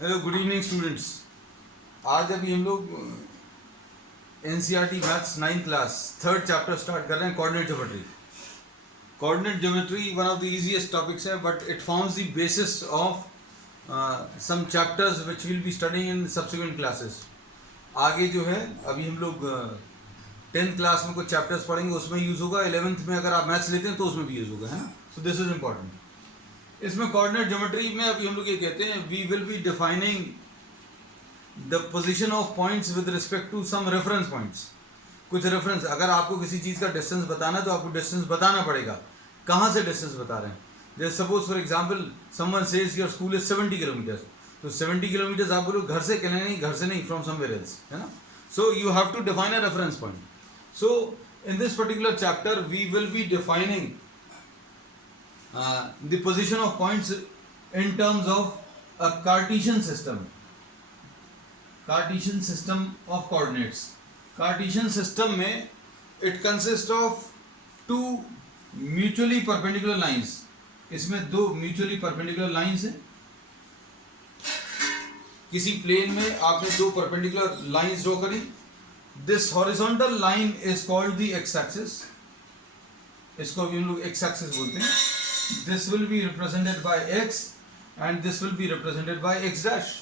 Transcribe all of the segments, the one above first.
Hello, good evening students. आज अभी हम लोग NCERT maths 9th class 3rd chapter start कर रहे हैं, coordinate geometry. Coordinate geometry one of the easiest topics है, but it forms the basis of some chapters which will be studying in subsequent classes. आगे जो है अभी हम लोग 10th क्लास में कुछ चैप्टर्स पढ़ेंगे, उसमें यूज़ होगा। 11th में अगर आप मैथ्स लेते हैं तो उसमें भी यूज़ होगा, है ना। So this is important. इसमें कोऑर्डिनेट ज्योमेट्री में अभी हम लोग ये कहते हैं, we will be defining the position of points with respect to some reference points. कुछ रेफरेंस, अगर आपको किसी चीज़ का डिस्टेंस बताना है तो आपको डिस्टेंस बताना पड़ेगा, कहाँ से डिस्टेंस बता रहे हैं। जैसे suppose for example someone says your school is 70 kilometres, तो 70 किलोमीटर्स आप बोलो घर से, कहना नहीं घर से नहीं, फ्रॉम समवेयर एल्स, है ना। So you have to define a reference point. So in this particular chapter we will be defining the position of points in terms of a Cartesian system. Cartesian system of coordinates. Cartesian system में it consists of two mutually perpendicular lines. इसमें दो mutually perpendicular lines हैं। किसी plane में आपने दो perpendicular lines draw करी। This horizontal line is called the x-axis. इसको भी हम लोग x-axis बोलते हैं। This will be represented by x and this will be represented by x dash,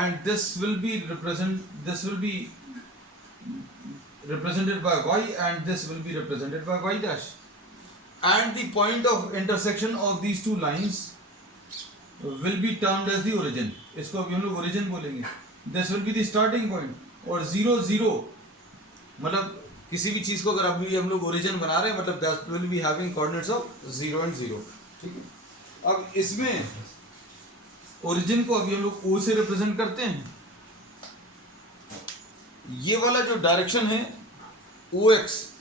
and this will be represented by y, and this will be represented by y dash, and the point of intersection of these two lines will be termed as the origin. इसको अभी हम लोग origin बोलेंगे। This will be the starting point, और 0 0 मतलब किसी भी चीज को अगर अभी हम लोग origin बना रहे हैं, मतलब that will be having coordinates of 0 and 0, ठीक है। अब इसमें ओरिजिन को अभी हम लोग O से रिप्रेजेंट करते हैं। ये वाला जो डायरेक्शन है OX,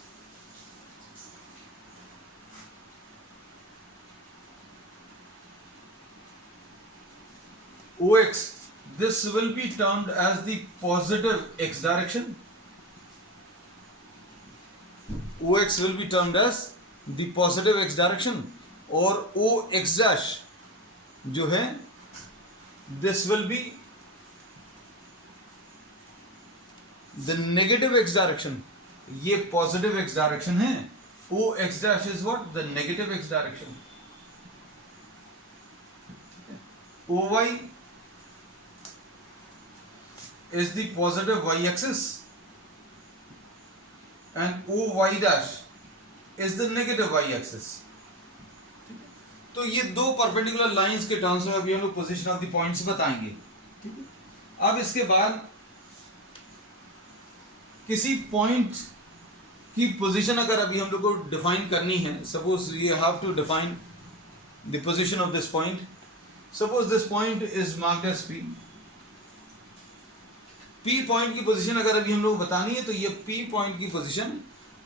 this will be termed as the positive x direction. OX will be termed as the positive x direction, और OX dash जो है this will be the negative x direction. ये positive x direction है। OX dash is what? The negative x direction. OY is the positive y axis and OY dash is the negative y axis. तो ये दो perpendicular lines के terms में अभी हम लोग पोजीशन ऑफ द पॉइंट्स बताएंगे, ठीक है। अब इसके बाद किसी पॉइंट की पोजीशन अगर अभी हम लोग को डिफाइन करनी है, suppose you have to define the position of this point. Suppose this point is marked as P। P point की पोजीशन अगर अभी हम लोग बतानी है, तो ये P पॉइंट की पोजीशन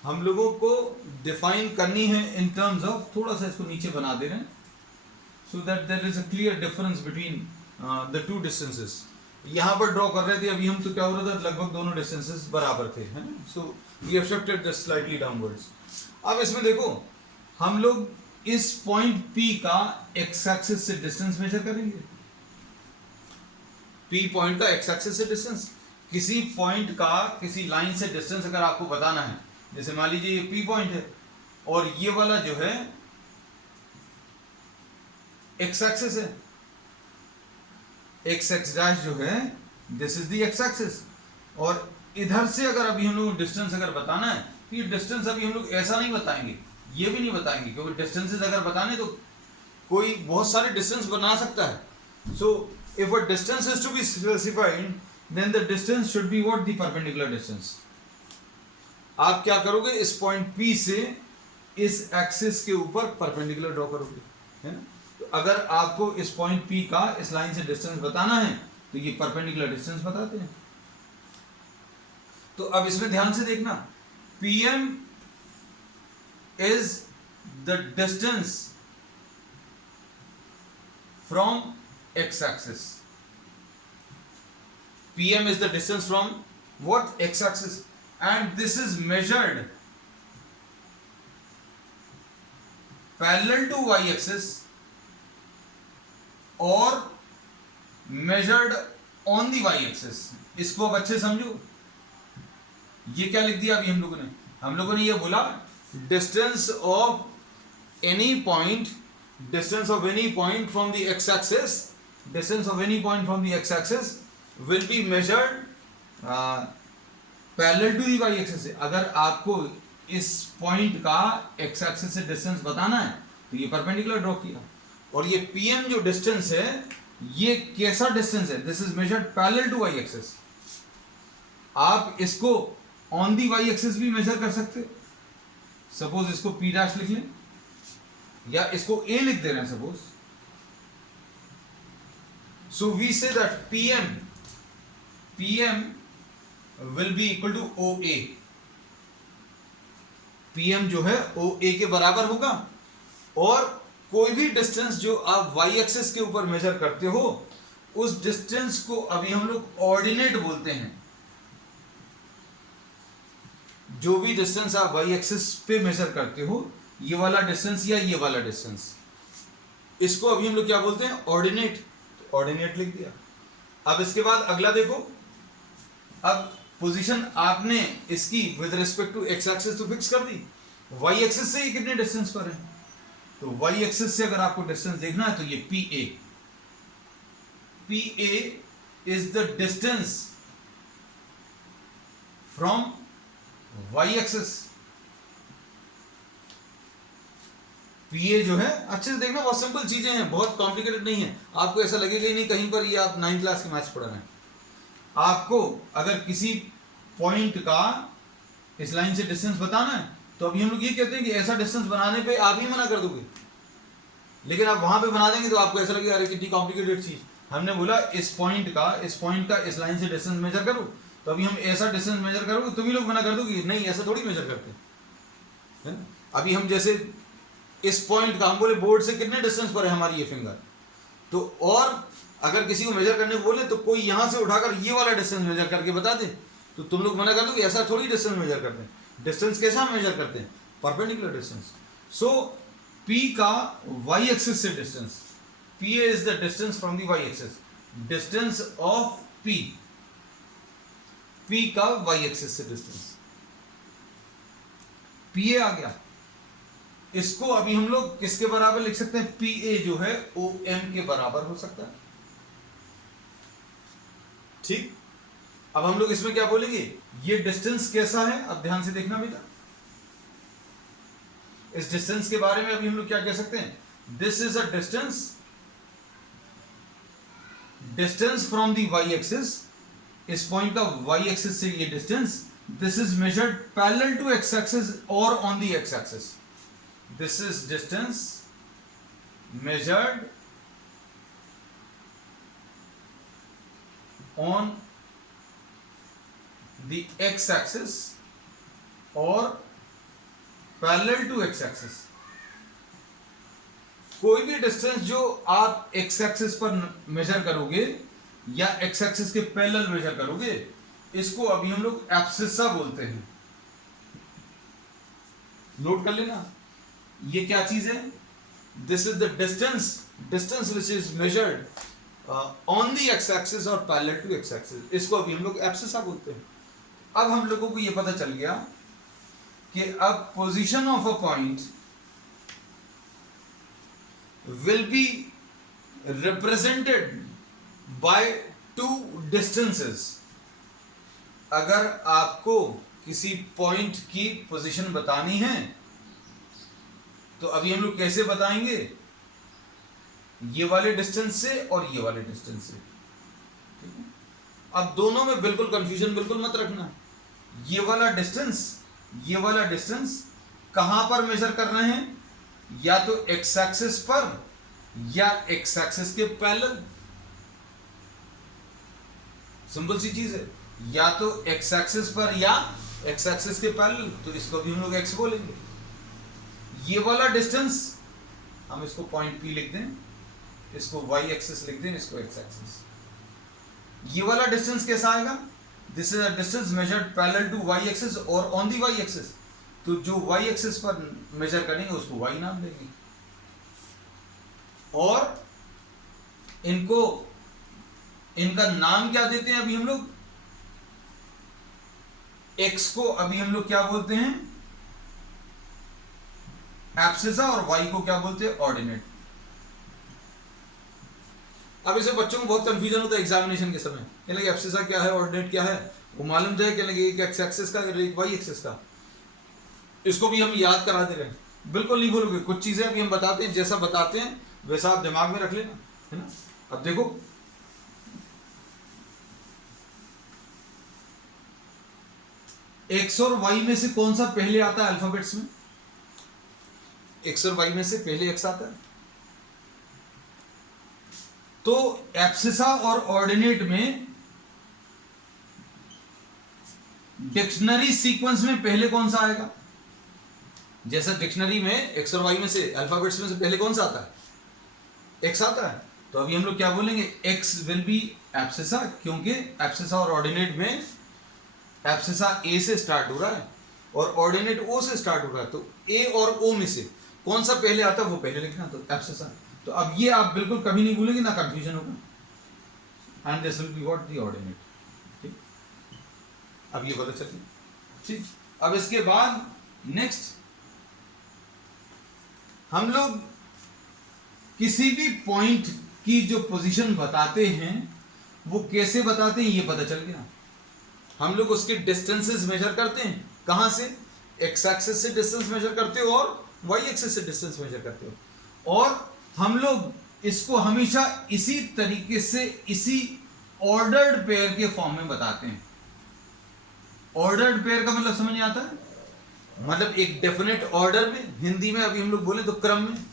हम लोगों को डिफाइन करनी है इन टर्म्स ऑफ, थोड़ा सा इसको नीचे बना दे रहे हैं so that there is a clear difference between the two distances. यहाँ पर ड्रॉ कर रहे थे अभी हम, तो क्या हो रहा था, लगभग दोनों डिस्टेंसेस बराबर थे, है ना। So we have shifted this slightly downwards. अब इसमें देखो, हम लोग इस पॉइंट P का x एक्सिस से डिस्टेंस मेजर करेंगे। P पॉइंट का x एक्सिस से डिस्टेंस, किसी पॉइंट का किसी लाइन से डिस्टेंस अगर आपको बताना है, जैसे मान लीजिए ये P पॉइंट है और ये वाला जो है x एक्सिस है, x डैश जो है this is the x axis. और इधर से अगर अभी हम लोग डिस्टेंस अगर बताना है, तो ये डिस्टेंस अभी हम लोग ऐसा नहीं बताएंगे, ये भी नहीं बताएंगे, क्योंकि डिस्टेंसेस अगर बताने तो कोई बहुत सारे डिस्टेंस बना सकता है। So if a distance is to be specified, then the distance should be what, the perpendicular distance. आप क्या करोगे, इस पॉइंट P से इस एक्सिस के ऊपर परपेंडिकुलर ड्रॉ करोगे, है ना। तो अगर आपको इस पॉइंट P का इस लाइन से डिस्टेंस बताना है, तो ये परपेंडिकुलर डिस्टेंस बताते हैं। तो अब इसमें ध्यान से देखना, PM is the distance from x axis. PM is the distance from what? X axis, and this is measured parallel to y axis or measured on the Y axis. इसको अब अच्छे समझो, ये क्या लिख दिया अभी हम लोगों ने ये बोला distance of any point, distance of any point from the X axis, distance of any point from the X axis will be measured parallel to the Y axis. अगर आपको इस पॉइंट का एक्स एक्सिस से distance बताना है तो ये perpendicular draw किया, और ये पीएम जो डिस्टेंस है ये कैसा डिस्टेंस है, this is measured parallel to Y axis. आप इसको ऑन दी वाई एक्सिस भी मेजर कर सकते हो, सपोज इसको पी डैश लिख लें या इसको ए लिख दे रहे हैं suppose, so we say that PM will be equal to O A. PM जो है ओ ए के बराबर होगा, और कोई भी डिस्टेंस जो आप वाई एक्सिस के ऊपर मेजर करते हो उस डिस्टेंस को अभी हम लोग ऑर्डिनेट बोलते हैं। जो भी डिस्टेंस आप वाई एक्सिस पे मेजर करते हो, ये वाला डिस्टेंस या ये वाला डिस्टेंस, इसको अभी हम लोग क्या बोलते हैं, ऑर्डिनेट। ऑर्डिनेट लिख दिया। अब इसके बाद अगला देखो, अब पोजीशन आपने इसकी with respect to X axis तो फिक्स कर दी, वाई एक्सिस से ये कितने डिस्टेंस पर है, तो वाई एक्सिस से अगर आपको डिस्टेंस देखना है तो ये P A is the distance from Y axis. P A जो है, अच्छे से देखना, बहुत सिंपल चीजें हैं, बहुत कॉम्प्लिकेटेड नहीं है। आपको ऐसा लगेगा ही नहीं कहीं पर ये आप 9th क्लास की मैथ्स पढ़ रहे हैं। आपको अगर किसी पॉइंट का इस लाइन से डिस्टेंस बताना है तो अभी हम लोग ये कहते हैं कि ऐसा डिस्टेंस बनाने पे आप ही मना कर दोगे, लेकिन आप वहां पे बना देंगे तो आपको ऐसा लगेगा अरे कितनी कॉम्प्लिकेटेड चीज। हमने बोला इस पॉइंट का इस लाइन से डिस्टेंस मेजर करो, तो अभी हम ऐसा डिस्टेंस मेजर करोगे तुम ही लोग मना कर दोगे नहीं ऐसा थोड़ी मेजर करते है ना। अभी हम जैसे इस पॉइंट का हम बोले बोर्ड से कितने डिस्टेंस पर है हमारी ये फिंगर, तो और अगर किसी को मेजर करने को बोले तो कोई यहां से उठाकर ये वाला डिस्टेंस मेजर करके बता दे तो तुम लोग मना कर दोगे ऐसा थोड़ी डिस्टेंस मेजर करते हैं। डिस्टेंस कैसा मेजर करते हैं, परपेंडिकुलर डिस्टेंस। सो P का y एक्सिस से distance, PA is the distance from the y axis, distance of P का y एक्सिस से डिस्टेंस PA आ गया। इसको अभी हम लोग किसके बराबर लिख सकते हैं, PA जो है OM के बराबर हो सकता है, ठीक। अब हम लोग इसमें क्या बोलेंगे, ये डिस्टेंस कैसा है, अब ध्यान से देखना बेटा। इस डिस्टेंस के बारे में अभी हम लोग क्या कह सकते हैं, this is a distance from the Y axis, इस पॉइंट का वाई एक्सिस से ये distance, this is measured parallel to X axis और on the X axis. This is distance measured on the x axis और parallel to x axis। कोई भी distance जो आप x axis पर मेजर करोगे या x axis के पैरेलल मेजर करोगे, इसको अभी हम लोग एब्सिसा बोलते हैं। नोट कर लेना, ये क्या चीज है, this is the distance which is measured on the x axis और पैरेलल टू x axis, इसको अभी हम लोग एब्सिसा बोलते हैं। अब हम लोगों को यह पता चल गया कि अब position of a point will be represented by two distances. अगर आपको किसी पॉइंट की पोजीशन बतानी है तो अभी हम लोग कैसे बताएंगे, ये वाले डिस्टेंस से और ये वाले डिस्टेंस से, ठीक है। अब दोनों में बिल्कुल कंफ्यूजन बिल्कुल मत रखना, ये वाला डिस्टेंस कहां पर मेजर कर रहे हैं, या तो एक्स एक्सिस पर या एक्स एक्सिस के पैरेलल। सिंपल सी चीज है, या तो एक्स एक्सिस पर या एक्स एक्सिस के पैरेलल, तो इसको भी हम लोग एक्स बोलेंगे। ये वाला डिस्टेंस हम इसको पॉइंट P लिख दें, इसको y एक्सिस लिख दें, इसको x एक्सिस। ये वाला डिस्टेंस कैसा आएगा, this is a distance measured parallel to y axis और ऑन दी y एक्सिस, तो जो y एक्सिस पर मेजर करेंगे उसको y नाम देंगे, और इनको इनका नाम क्या देते हैं अभी हम लोग? एक्स को अभी हम लोग क्या बोलते हैं? एब्सिसा, और वाई को क्या बोलते हैं? ऑर्डिनेट। अब इसे बच्चों को बहुत कंफ्यूजन होता है एग्जामिनेशन के समय, कहने लगे एब्सिसा क्या है, ऑर्डिनेट क्या है, वो मालूम जाए, कहने लगे एक एक्स एक्सिस का एक वाई एक्सिस का। इसको भी हम याद करा दे रहे हैं, बिल्कुल नहीं भूलोगे। कुछ चीजें अभी हम बताते हैं, जैसा बताते हैं वैसा आप दिमाग में रख लेना, है ना। अब देखो, एक्स और वाई में से कौन सा पहले आता है अल्फाबेट्स में? एक्स और वाई में से पहले एक्स आता है। तो एब्सिसा और ऑर्डिनेट में डिक्शनरी सीक्वेंस में पहले कौन सा आएगा? जैसा डिक्शनरी में एक्स और वाई में से अल्फाबेट्स में से पहले कौन सा आता है? एक्स आता है। तो अभी हम लोग क्या बोलेंगे? एक्स विल बी एब्सिसा, क्योंकि एब्सिसा और ऑर्डिनेट में एब्सिसा ए से स्टार्ट हो रहा है और ऑर्डिनेट ओ से स्टार्ट हो रहा है। तो ए और ओ में से कौन सा पहले आता है वो पहले लिखना, तो एब्सिसा। तो अब ये आप बिल्कुल कभी नहीं भूलेंगे, ना कंफ्यूजन होगा। And this will B what? The ordinate. ठीक, अब ये पता चलिए। ठीक, अब इसके बाद नेक्स्ट हम लोग किसी भी पॉइंट की जो पोजीशन बताते हैं वो कैसे बताते हैं ये पता चल गया। हम लोग उसके डिस्टेंसेस मेजर करते हैं, कहां से? एक्स एक्सिस से डिस्टेंस मेजर करते हो और वाई एक्सिस से डिस्टेंस मेजर करते हो। और हम लोग इसको हमेशा इसी तरीके से, इसी ऑर्डर्ड पेयर के फॉर्म में बताते हैं। ऑर्डर्ड पेयर का मतलब समझ नहीं आता है? मतलब एक डेफिनेट ऑर्डर में, हिंदी में अभी हम लोग बोले तो क्रम में।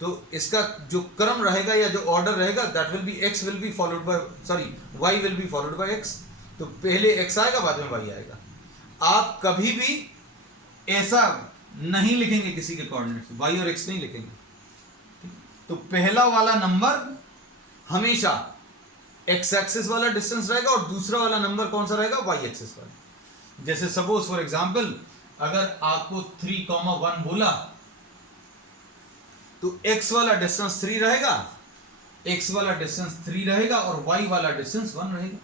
तो इसका जो क्रम रहेगा या जो ऑर्डर रहेगा, that will be X will be followed by, sorry, Y will be followed by X. तो पहले एक्स आएगा, बाद में वाई आएगा। आप कभी भी ऐसा नहीं लिखेंगे किसी के कोऑर्डिनेट्स, वाई और एक्स नहीं लिखेंगे। तो पहला वाला नंबर हमेशा एक्स एक्सिस वाला डिस्टेंस रहेगा और दूसरा वाला नंबर कौन सा रहेगा? वाई एक्सिस वाला। जैसे सपोज फॉर एग्जांपल, अगर आपको 3,1 बोला तो x वाला डिस्टेंस 3 रहेगा, x वाला डिस्टेंस 3 रहेगा और y वाला डिस्टेंस 1 रहेगा।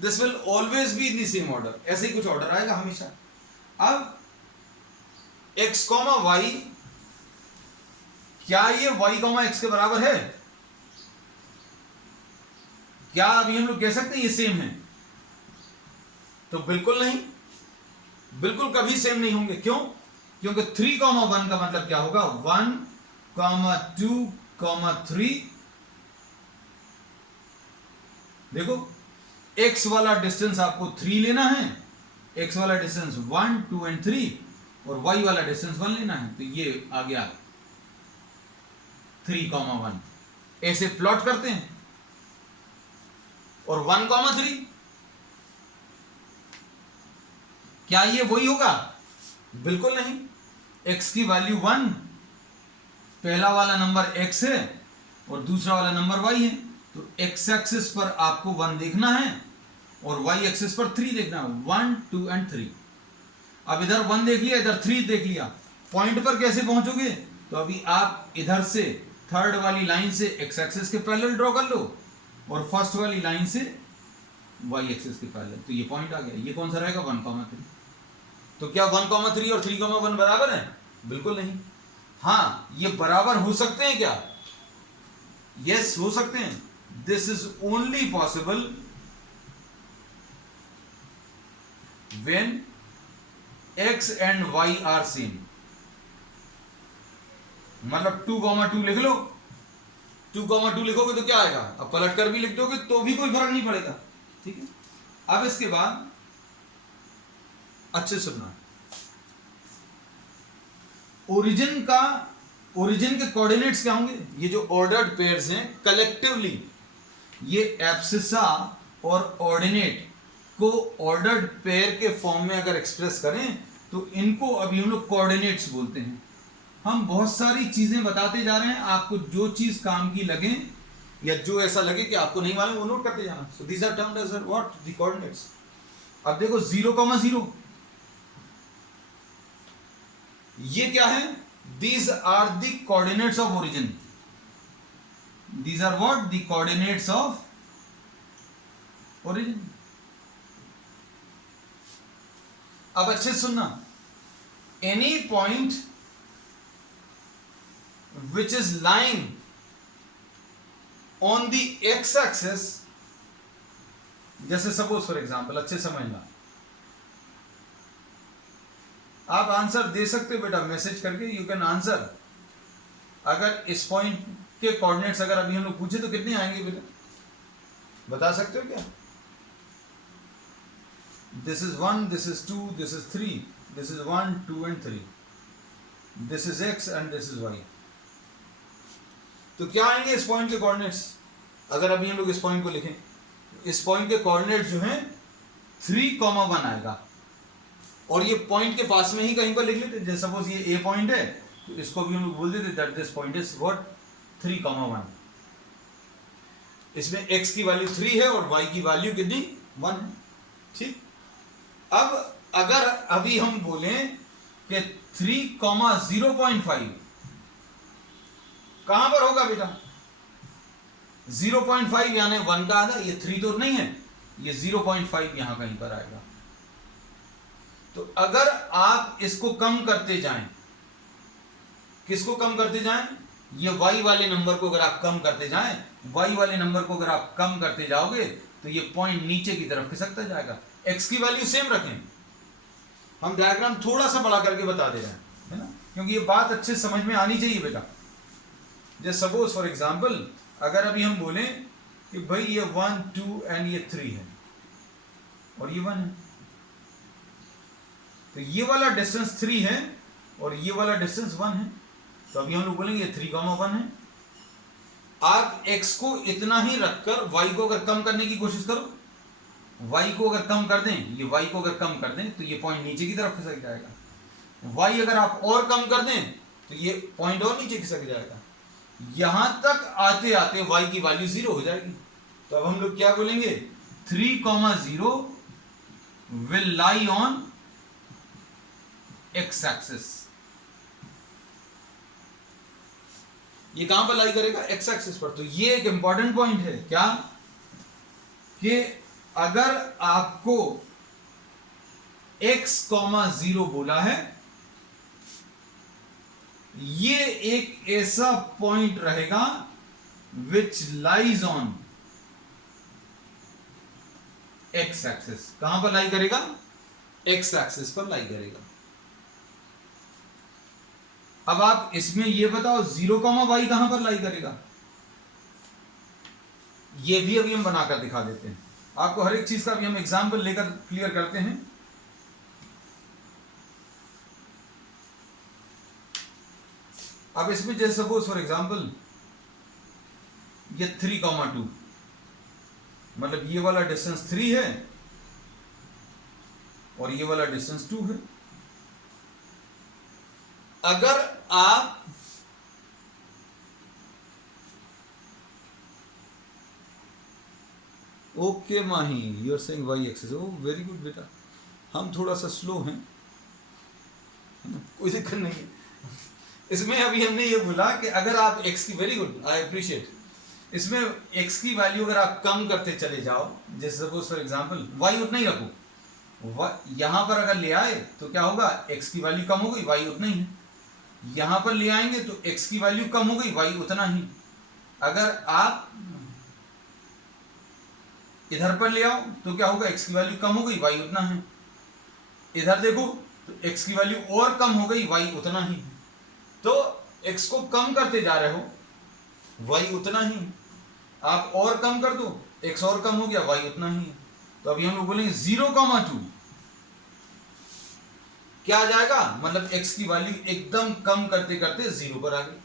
This will always be in the same order, ऐसे ही कुछ ऑर्डर आएगा हमेशा। अब x, y, क्या ये y, x के बराबर है? क्या अभी हम लोग कह सकते हैं ये सेम है? तो बिल्कुल नहीं, बिल्कुल कभी सेम नहीं होंगे। क्यों? क्योंकि 3,1 का मतलब क्या होगा? 1, 2, 3। देखो, x वाला डिस्टेंस आपको 3 लेना है, x वाला डिस्टेंस 1, 2 एंड 3, और y वाला डिस्टेंस 1 लेना है। तो ये आ गया 3,1। ऐसे प्लॉट करते हैं। और 1,3, क्या ये वही होगा? बिल्कुल नहीं। x की वैल्यू 1, पहला वाला नंबर x है और दूसरा वाला नंबर y है। तो x एक्सिस पर आपको 1 देखना है और y एक्सिस पर 3 देखना है। 1, 2 एंड 3। अब इधर 1 देख लिया, इधर 3 देख लिया। पॉइंट पर कैसे पहुंचोगे? तो अभी आप इधर से थर्ड वाली लाइन से x एक्सिस के पैरेलल ड्रॉ कर लो और फर्स्ट वाली लाइन से y एक्सिस के पैरेलल। तो ये पॉइंट आ गया। ये कौन सा रहेगा? 1,3। तो क्या 1,3 और 3,1 बराबर है? बिल्कुल नहीं। हाँ, ये बराबर हो सकते हैं क्या? यस, हो सकते हैं। This is only possible when x and y are same. मतलब 2,2 लिख लो। 2,2 लिखोगे तो क्या आएगा? अब पलट कर भी लिख दोगे तो भी कोई फर्क नहीं पड़ेगा। ठीक है। अब इसके बाद अच्छे सुनना, ओरिजिन के कोऑर्डिनेट्स क्या होंगे? ये जो ऑर्डर्ड पेयर्स हैं, कलेक्टिवली ये एब्सिसा और ऑर्डिनेट को ऑर्डर्ड पेयर के फॉर्म में अगर एक्सप्रेस करें तो इनको अभी हम लोग कोऑर्डिनेट्स बोलते हैं। हम बहुत सारी चीजें बताते जा रहे हैं, आपको जो चीज काम की लगे या जो ऐसा लगे कि आपको नहीं मालूम वो नोट करते जाना। So these are termed as what? The coordinates. अब देखो 0,0, ये क्या है? These are the coordinates of origin. These are what? The coordinates of origin. अब अच्छे सुनना, any point which is lying on the X axis, जैसे सपोज फॉर एग्जांपल, अच्छे समझना, आप आंसर दे सकते हो बेटा मैसेज करके, यू कैन आंसर। अगर इस पॉइंट के कोऑर्डिनेट्स अगर अभी हम लोग पूछे तो कितने आएंगे बेटा, बता सकते हो क्या? This is 1, this is 2, this is 3, this is 1, 2 and 3, this is x and this is y। तो क्या आएंगे इस पॉइंट के कोऑर्डिनेट्स? अगर अभी हम लोग इस पॉइंट को लिखें, इस पॉइंट के कोऑर्डिनेट्स जो हैं 3,1 आएगा, और ये पॉइंट के पास में ही कहीं पर लिख लेते, जैसे सपोज ये ए पॉइंट है तो इसको भी हम लोग बोल देते that this point is what 3,1। इसमें x की वैल्यू 3 है और y की वैल्यू कितनी 1 है। ठीक, अब अगर अभी हम बोलें कि 3,0.5 कहां पर होगा बेटा? 0.5 यानी 1 का आधा, ये 3 तो नहीं है, ये 0.5 यहां कहीं पर आएगा। तो अगर आप इसको कम करते जाएं, किसको कम करते जाएं? ये y वाले नंबर को अगर आप कम करते जाएं, y वाले नंबर को अगर आप कम करते जाओगे तो ये पॉइंट नीचे की तरफ खिसकता जाएगा। x की वैल्यू सेम रखें, हम डायग्राम थोड़ा सा बड़ा करके बता दे रहे हैं, है ना, क्योंकि ये बात अच्छे समझ में आनी चाहिए बेटा। जैसे सपोज फॉर एग्जांपल, अगर अभी हम बोलें कि भाई ये 1, 2 एंड ये 3 है और ये 1 है, तो ये वाला डिस्टेंस 3 है और ये वाला डिस्टेंस 1 है, तो अभी हम लोग बोलेंगे 3,1 है। आप x को इतना ही रखकर y को अगर कम करने की कोशिश करो, y को अगर कम कर दें, ये y को अगर कम कर दें तो ये पॉइंट नीचे की तरफ खिसक जाएगा। y अगर आप और कम कर दें तो ये पॉइंट और नीचे खिसक जाएगा। यहां तक आते आते y की वैल्यू 0 हो जाएगी। तो अब हम लोग क्या बोलेंगे? 3,0 will lie on x axis. ये कहां पर लाई करेगा? x एक्सिस पर। तो ये एक इंपॉर्टेंट पॉइंट है क्या, कि अगर आपको x, 0 बोला है, ये एक ऐसा पॉइंट रहेगा which lies on x axis. कहां पर लाई करेगा? x एक्सिस पर लाई करेगा। अब आप इसमें ये बताओ 0, y कहां पर लाई करेगा? ये भी अभी हम बनाकर दिखा देते हैं आपको, हर एक चीज का भी हम एग्जांपल लेकर क्लियर करते हैं। अब इसमें जैसे सपोज फॉर एग्जांपल ये 3,2, मतलब ये वाला डिस्टेंस 3 है और ये वाला डिस्टेंस 2 है। अगर आप okay Mahi, you are saying Y axis, oh very good बेटा, हम थोड़ा सा स्लो हैं, कोई दिक्कत नहीं है। इसमें अभी हमने ये बोला कि अगर आप x की, वेरी गुड, आई अप्रिशिएट, इसमें x की वैल्यू अगर आप कम करते चले जाओ, जैसे सपोज फॉर एग्जांपल y उतना ही रखो, यहां पर अगर ले आए तो क्या होगा? x की वैल्यू कम हो गई, y उतना ही है। यहां पर ले आएंगे तो x की वैल्यू कम हो गई, y उतना ही। अगर आप इधर पर ले आओ तो क्या होगा? x की वैल्यू कम हो गई, y उतना है। इधर देखो तो x की वैल्यू और कम हो गई, y उतना ही। तो x को कम करते जा रहे हो, y उतना ही। आप और कम कर दो, x और कम हो गया, y उतना ही। तो अभी हम लोग बोलेंगे 0,2 क्या आ जाएगा? मतलब x की वैल्यू एकदम कम करते करते 0 पर आ गई।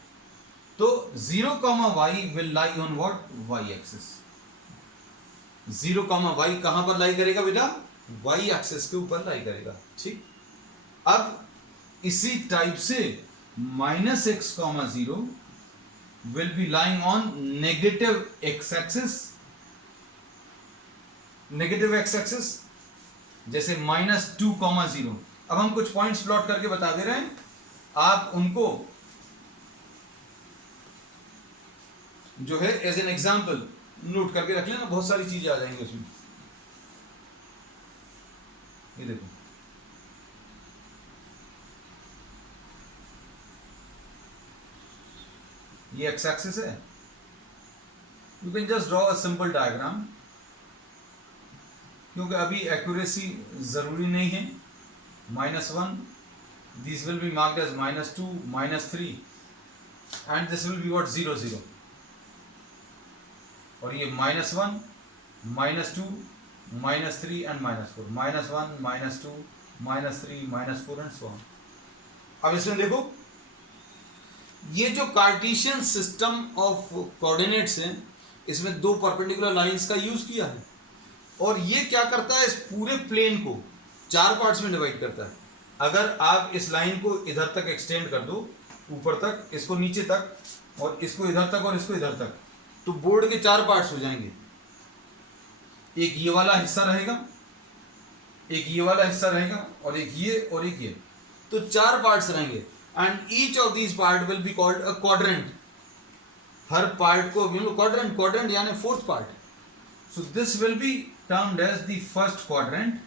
तो 0, will lie on what? y axis. 0, y कहां पर लाई करेगा बेटा? y एक्सिस के ऊपर लाई करेगा। ठीक, अब इसी टाइप से -x, 0 will be lying on negative x axis, negative x axis, जैसे -2, 0। अब हम कुछ पॉइंट्स प्लॉट करके बता दे रहे हैं, आप उनको जो है एज एन एग्जांपल नोट करके रख लेना, बहुत सारी चीजें आ जाएंगी उसमें। ये देखो, ये एक्स एक्सिस है. You can just draw a simple diagram, क्योंकि अभी एक्यूरेसी जरूरी नहीं है. -1, these will be marked as -2, -3, and this will be what, 0 0. और ये -1, -2, -3 and -4, -1, -2, -3, -4 and so on. अब इसमें देखो, ये जो कार्टेशियन सिस्टम ऑफ कोऑर्डिनेट्स हैं, इसमें दो परपेंडिकुलर लाइंस का यूज किया है. और ये क्या करता है, इस पूरे प्लेन को 4 पार्ट्स में डिवाइड करता है. अगर आप इस लाइन को इधर तक एक्सटेंड कर दो, ऊपर तक, इसको नीचे तक, और इसको इधर तक और इसको इधर तक, तो बोर्ड के 4 पार्ट्स हो जाएंगे. एक ये वाला हिस्सा रहेगा, एक ये वाला हिस्सा रहेगा, और एक ये और एक ये. तो 4 पार्ट्स रहेंगे. And each of these part will be called a quadrant. हर पार्ट को क्वाड्रेंट, क्वाड्रेंट यानी 4th part. So this will be termed as the first quadrant.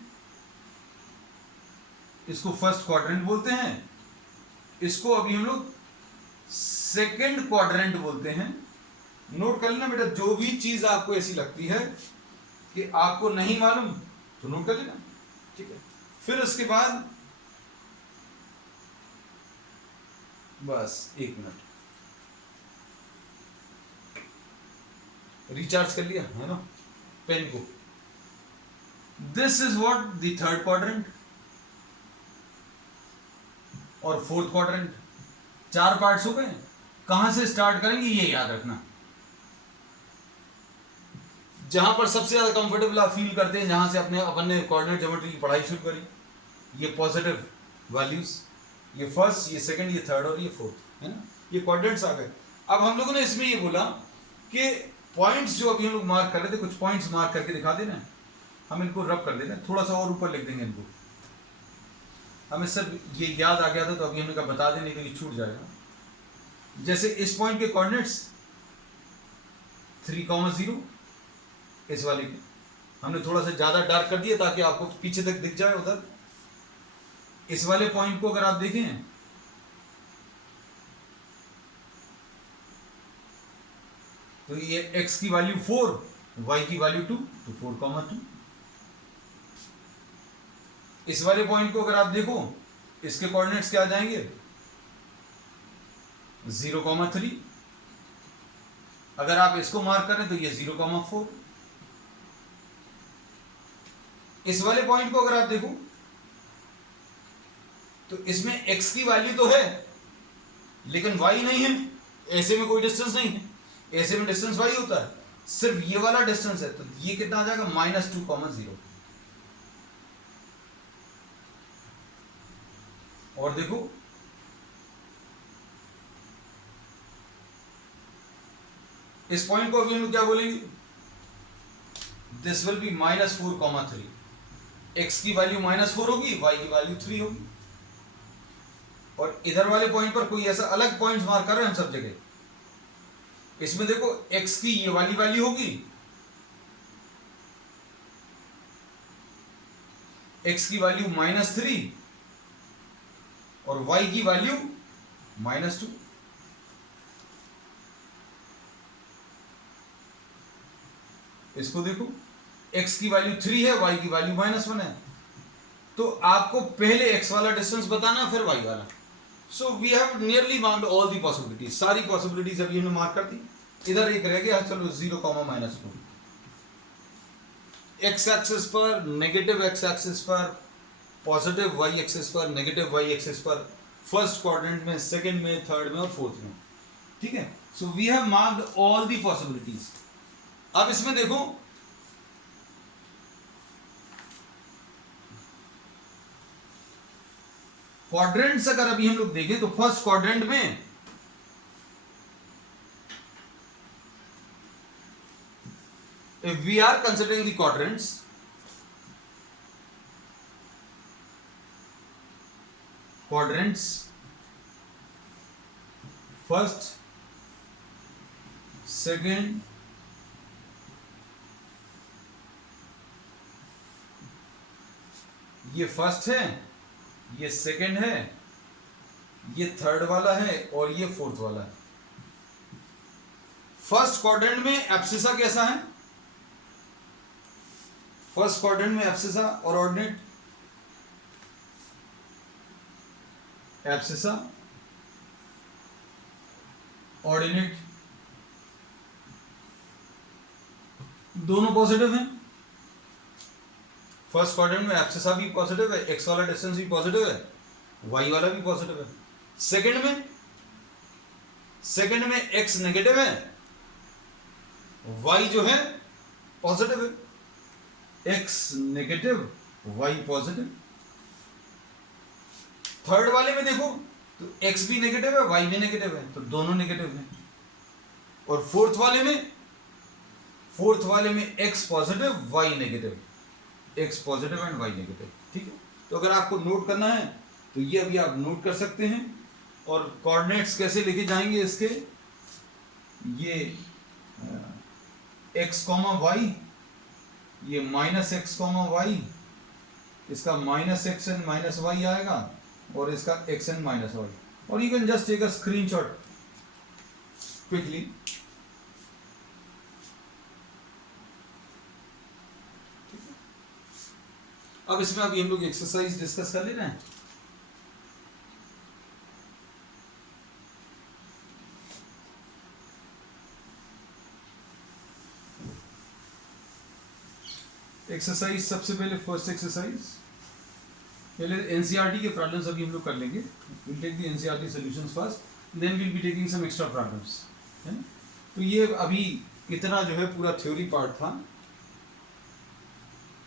इसको फर्स्ट क्वाड्रेंट बोलते हैं. इसको अभी हम लोग सेकंड क्वाड्रेंट बोलते हैं. नोट कर लेना बेटा, जो भी चीज आपको ऐसी लगती है कि आपको नहीं मालूम, तो नोट कर लेना, ठीक है. फिर उसके बाद बस 1 मिनट, रिचार्ज कर लिया है ना पेन को. This is what the third quadrant और फोर्थ क्वाड्रेंट. 4 पार्ट्स हो गए. कहां से स्टार्ट करेंगे ये याद रखना. जहां पर सबसे ज्यादा कंफर्टेबल आप फील करते हैं, जहां से अपन ने कोऑर्डिनेट ज्योमेट्री की पढ़ाई शुरू करी, ये पॉजिटिव वैल्यूज, ये फर्स्ट, ये सेकंड, ये थर्ड और ये फोर्थ, है ना. ये कोऑर्डिनेट्स आ गए. अब हम लोगों ने इसमें ये बोला कि पॉइंट्स जो अभी हम लोग मार्क कर रहे थे, कुछ पॉइंट्स मार्क करके दिखा देना. हम इनको रब कर देते हैं, थोड़ा सा और ऊपर लिख देंगे इनको. हमें सिर्फ ये याद आ गया था, तो अभी हमने कहा बता दें, नहीं तो ये छूट जाएगा. जैसे इस पॉइंट के कोऑर्डिनेट्स 3,0, इस वाले के हमने थोड़ा सा ज्यादा डार्क कर दिया ताकि आपको पीछे तक दिख जाए उधर. इस वाले पॉइंट को अगर आप देखें, तो ये x की वैल्यू 4, y की वैल्यू 2, तो 4,2. इस वाले पॉइंट को अगर आप देखो, इसके कोऑर्डिनेट्स क्या आ जाएंगे, 0,3. अगर आप इसको मार्क करें तो ये 0,4. इस वाले पॉइंट को अगर आप देखो, तो इसमें x की वैल्यू तो है लेकिन y नहीं है. ऐसे में कोई डिस्टेंस नहीं है, ऐसे में डिस्टेंस y होता है, सिर्फ ये वाला डिस्टेंस है. तो ये कितना आ जाएगा, -2,0. और देखो, इस पॉइंट को अभी हम क्या बोलेंगे, दिस विल बी -4,3. x की वैल्यू -4 होगी, y की वैल्यू 3 होगी. और इधर वाले पॉइंट पर कोई ऐसा अलग पॉइंट मार्क कर रहे हैं हम सब जगह. इसमें देखो, x की ये वाली वैल्यू होगी, x की वैल्यू -3 और y की वैल्यू -2. इसको देखो, x की वैल्यू 3 है, y की वैल्यू -1 है. तो आपको पहले x वाला डिस्टेंस बताना, फिर y वाला. So we have nearly marked all the possibilities. सारी पॉसिबिलिटीज अभी हमने मार्क कर दी. इधर एक रह गया, चलो 0, -2. x एक्सिस पर, नेगेटिव x एक्सिस पर, पॉजिटिव y एक्सिस पर, नेगेटिव y एक्सिस पर, फर्स्ट क्वाड्रेंट में, सेकंड में, थर्ड में और फोर्थ में. ठीक है. So we have marked all the possibilities. अब इसमें देखो, क्वाड्रेंट्स अगर अभी हम लोग देखें, तो फर्स्ट क्वाड्रेंट में if we are considering the quadrants first, second, ये फर्स्ट है, ये सेकंड है, ये थर्ड वाला है और ये फोर्थ वाला है। फर्स्ट क्वाड्रेंट में एब्सिसा कैसा है? फर्स्ट क्वाड्रेंट में एब्सिसा और ऑर्डिनेट, एब्सिसा ऑर्डिनेट दोनों पॉजिटिव हैं। फर्स्ट क्वाड्रेंट में एब्सिसा भी पॉजिटिव है, एक्स वाला डिस्टेंस भी पॉजिटिव है, वाई वाला भी पॉजिटिव है। सेकंड में एक्स नेगेटिव है, वाई जो है पॉजिटिव है। X negative, Y positive. Third वाले में देखो तो एक्स भी नेगेटिव है, वाई भी नेगेटिव है, तो दोनों नेगेटिव हैं। और फोर्थ वाले में X positive, Y negative, X positive and Y negative. ठीक है, तो अगर आपको नोट करना है तो ये अभी आप नोट कर सकते हैं। और कोऑर्डिनेट्स कैसे लेके जाएंगे इसके, ये एक्स कॉमा वाई, ये माइनस एक्स कॉमा वाई, इसका minus X and minus Y आएगा और इसका एक्स एंड माइनस वाई। और you can just take a screenshot quickly. अब इसमें अभी हम लोग एक्सरसाइज डिस्कस कर ले रहे हैं। एक्सरसाइज सबसे पहले फर्स्ट एक्सरसाइज, पहले एनसीईआरटी के प्रॉब्लम्स अभी हम लोग कर लेंगे। Will take the NCERT solutions first, then will be taking some extra problems, है ना। तो ये अभी कितना जो है पूरा थ्योरी पार्ट था।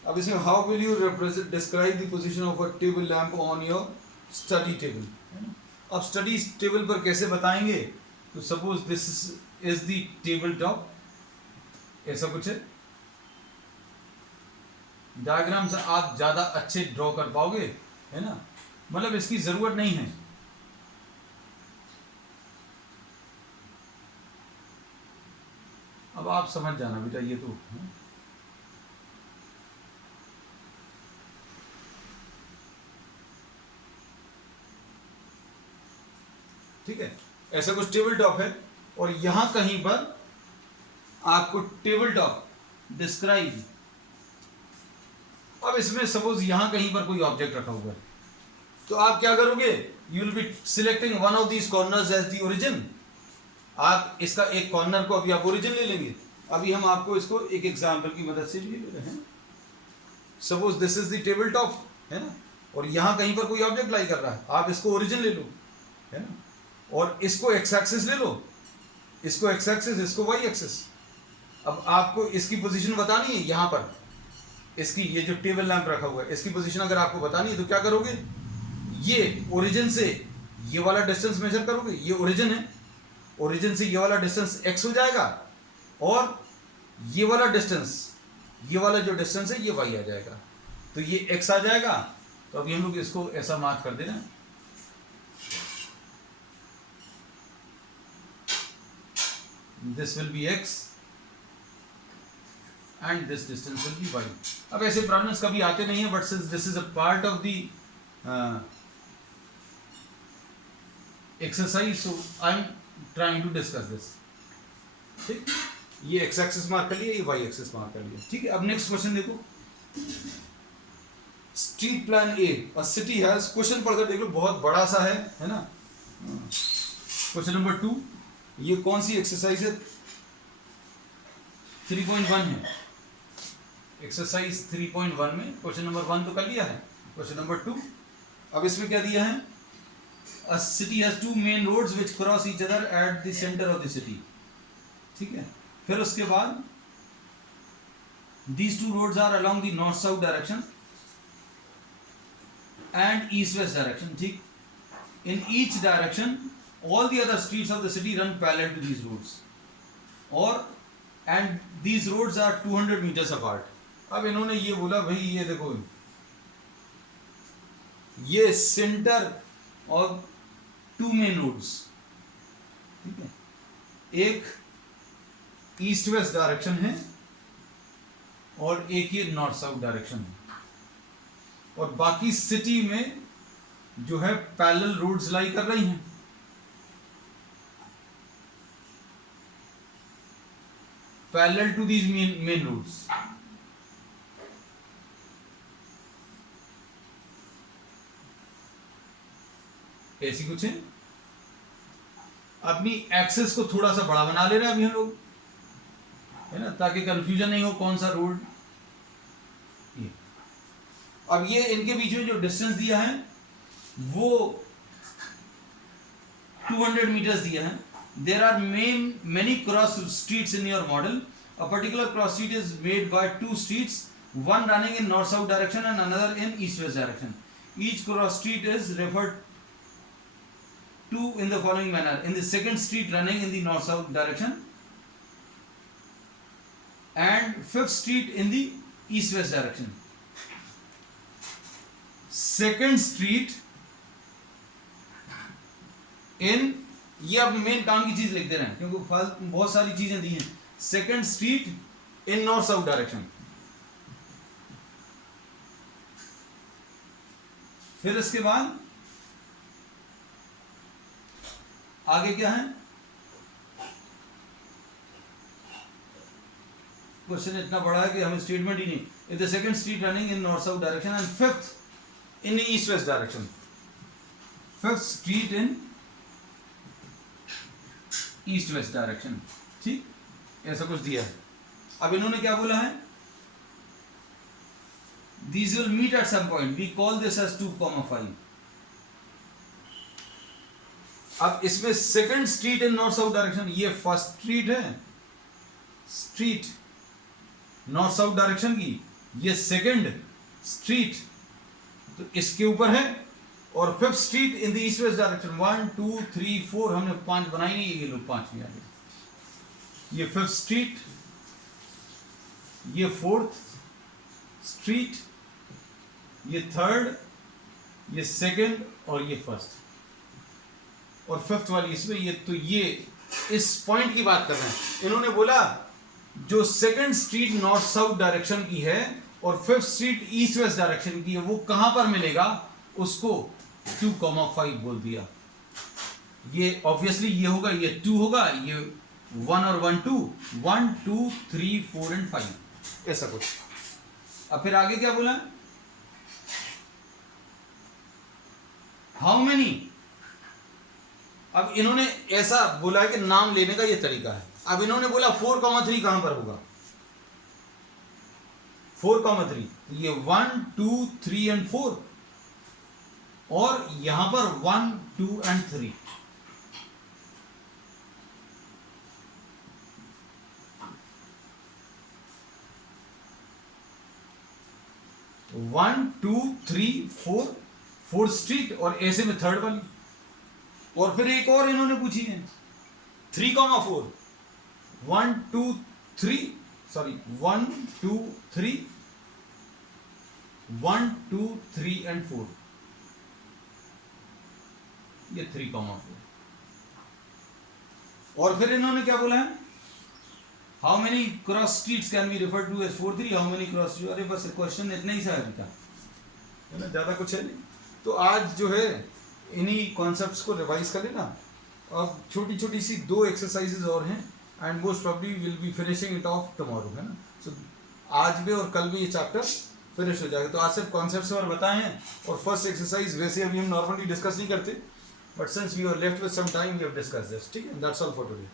अब इसमें how will you represent describe the position of a table lamp on your study table, है ना। अब स्टडी टेबल पर कैसे बताएंगे, तो suppose this is the table top, ऐसा कुछ है। डायग्राम से आप ज्यादा अच्छे ड्रॉ कर पाओगे, है ना, मतलब इसकी जरूरत नहीं है। अब आप समझ जाना बेटा, ये तो है? ठीक है, ऐसा कुछ टेबल टॉप है और यहां कहीं पर आपको टेबल टॉप डिस्क्राइब। अब इसमें सपोज यहां कहीं पर कोई ऑब्जेक्ट रखा हुआ है, तो आप क्या करोगे, you will be selecting one of these corners as the origin. आप इसका एक कॉर्नर को अभी आप ओरिजिन ले लेंगे। अभी हम आपको इसको एक एग्जांपल की मदद से भी ले रहे हैं। Suppose this is the table top, है ना, और यहां कहीं पर कोई ऑब्जेक्ट लाई कर रहा है, आप इसको ओरिजिन ले लो, है ना, और इसको एक्स एक्सिस ले लो, इसको एक्स एक्सिस, इसको वाई एक्सिस। अब आपको इसकी पोजीशन बतानी है, यहां पर इसकी, ये जो टेबल लैंप रखा हुआ है इसकी पोजीशन अगर आपको बतानी है तो क्या करोगे, ये ओरिजिन से ये वाला डिस्टेंस मेजर करोगे, ये ओरिजिन है, ओरिजिन से ये वाला डिस्टेंस x हो जाएगा और ये वाला डिस्टेंस, ये वाला जो डिस्टेंस है ये y आ जाएगा, तो ये x आ जाएगा। तो अभी हम लोग इसको ऐसा मार्क कर देना, this will B x and this distance will be y। अब ऐसे प्रॉब्लम्स कभी आते नहीं है, but since this is a part of the exercise, so I am trying to discuss this. ठीक, ये एक्स एक्सिस मार्क कर लिया, ये वाई एक्सिस मार्क कर लिया। ठीक है, अब नेक्स्ट क्वेश्चन देखो, street plan A, a city has, question पढ़कर देख लो, बहुत बड़ा सा है ना। क्वेश्चन नंबर 2, ये कौन सी एक्सरसाइज है, 3.1 है। एक्सरसाइज 3.1 में क्वेश्चन नंबर 1 तो कर लिया है, क्वेश्चन नंबर 2, अब इसमें क्या दिया है, a city has 2 main roads which cross each other at the centre of the city. ठीक है, फिर उसके बाद these 2 roads are along the north south direction and east west direction। ठीक, in each direction all the other streets of the city run parallel to these roads, और and these roads are 200 meters apart। अब इन्होंने ये बोला भाई, ये देखो, ये सेंटर ऑफ 2 मेन रोड्स, ठीक है, एक ईस्ट वेस्ट डायरेक्शन है और एक ये नॉर्थ साउथ डायरेक्शन है। और बाकी सिटी में जो है पैरेलल रोड्स लाई कर रही हैं। Parallel to these main roads. ऐसी कुछ है। अपनी एक्सेस को थोड़ा सा बड़ा बना ले रहे हैं अभी हम लोग, है ना, ताकि कंफ्यूजन नहीं हो कौन सा रोड। अब ये इनके बीच में जो डिस्टेंस दिया है वो 200 मीटर्स दिया है। There are many cross streets in your model. A particular cross street is made by two streets, one running in north south direction and another in east west direction. Each cross street is referred to in the following manner: in the second street running in the north south direction and fifth street in the east west direction. Second street in, ये अब main काम की चीज लिख दे रहे हैं क्योंकि बहुत सारी चीजें दी हैं। Second street in north south direction. फिर इसके बाद आगे क्या है, क्वेश्चन इतना बड़ा है कि हमें स्टेटमेंट ही नहीं। If the second street running in north south direction and fifth in east west direction. Fifth street in east west direction. ठीक, ऐसा कुछ दिया है। अब इन्होंने क्या बोला है, these will meet at some point, we call this as 2,5। अब इसमें second street in north south direction, ये फर्स्ट स्ट्रीट है, स्ट्रीट नॉर्थ साउथ डायरेक्शन की, ये सेकंड स्ट्रीट तो इसके ऊपर है, और fifth street in the east west direction. 1 2 3 4 हमने 5 बनाई नहीं, ये लोग 5 में आ गए। ये फिफ्थ स्ट्रीट, ये फोर्थ स्ट्रीट, ये थर्ड, ये सेकंड और ये फर्स्ट, और फिफ्थ वाली इसमें ये। तो ये इस पॉइंट की बात कर रहे हैं। इन्होंने बोला जो second street north south direction की है और fifth street east west direction की है वो कहां पर मिलेगा, उसको 2,5 बोल दिया। ये ऑब्वियसली ये होगा, ये 2 होगा, ये 1 और 1 2, 1 2 3 4 एंड 5, ऐसा कुछ। अब फिर आगे क्या बोला, हाउ मेनी। अब इन्होंने ऐसा बोला है कि नाम लेने का ये तरीका है। अब इन्होंने बोला 4,3 कहां पर होगा, 4,3, ये 1 2 3 एंड 4, और यहां पर 1 2 and 3। One two three four, fourth street, और ऐसे में थर्ड वाली। और फिर एक और इन्होंने पूछी है 3,4, 1 2 3, सॉरी 1 2 3, 1 2 3 एंड 4, ये 3,4। और फिर इन्होंने क्या बोला है, how many cross streets can be refer to as 4 3, how many cross street. अरे बस क्वेश्चन इतना ही सा है ना, ज्यादा कुछ है नहीं। तो आज जो है इन्हीं कॉन्सेप्ट्स को रिवाइज कर लेना। अब छोटी छोटी सी 2 एक्सरसाइजेज और हैं, and most probably will be finishing it of tomorrow, है ना। सो आज भी और कल भी ये चैप्टर फिनिश हो जाएगा। तो आज सिर्फ कॉन्सेप्ट्स और बताए हैं, और फर्स्ट एक्सरसाइज वैसे अभी हम नॉर्मली डिस्कस नहीं करते, but since we are left with some time we have discuss this. ठीक है, दैट्स ऑल फॉर टुडे।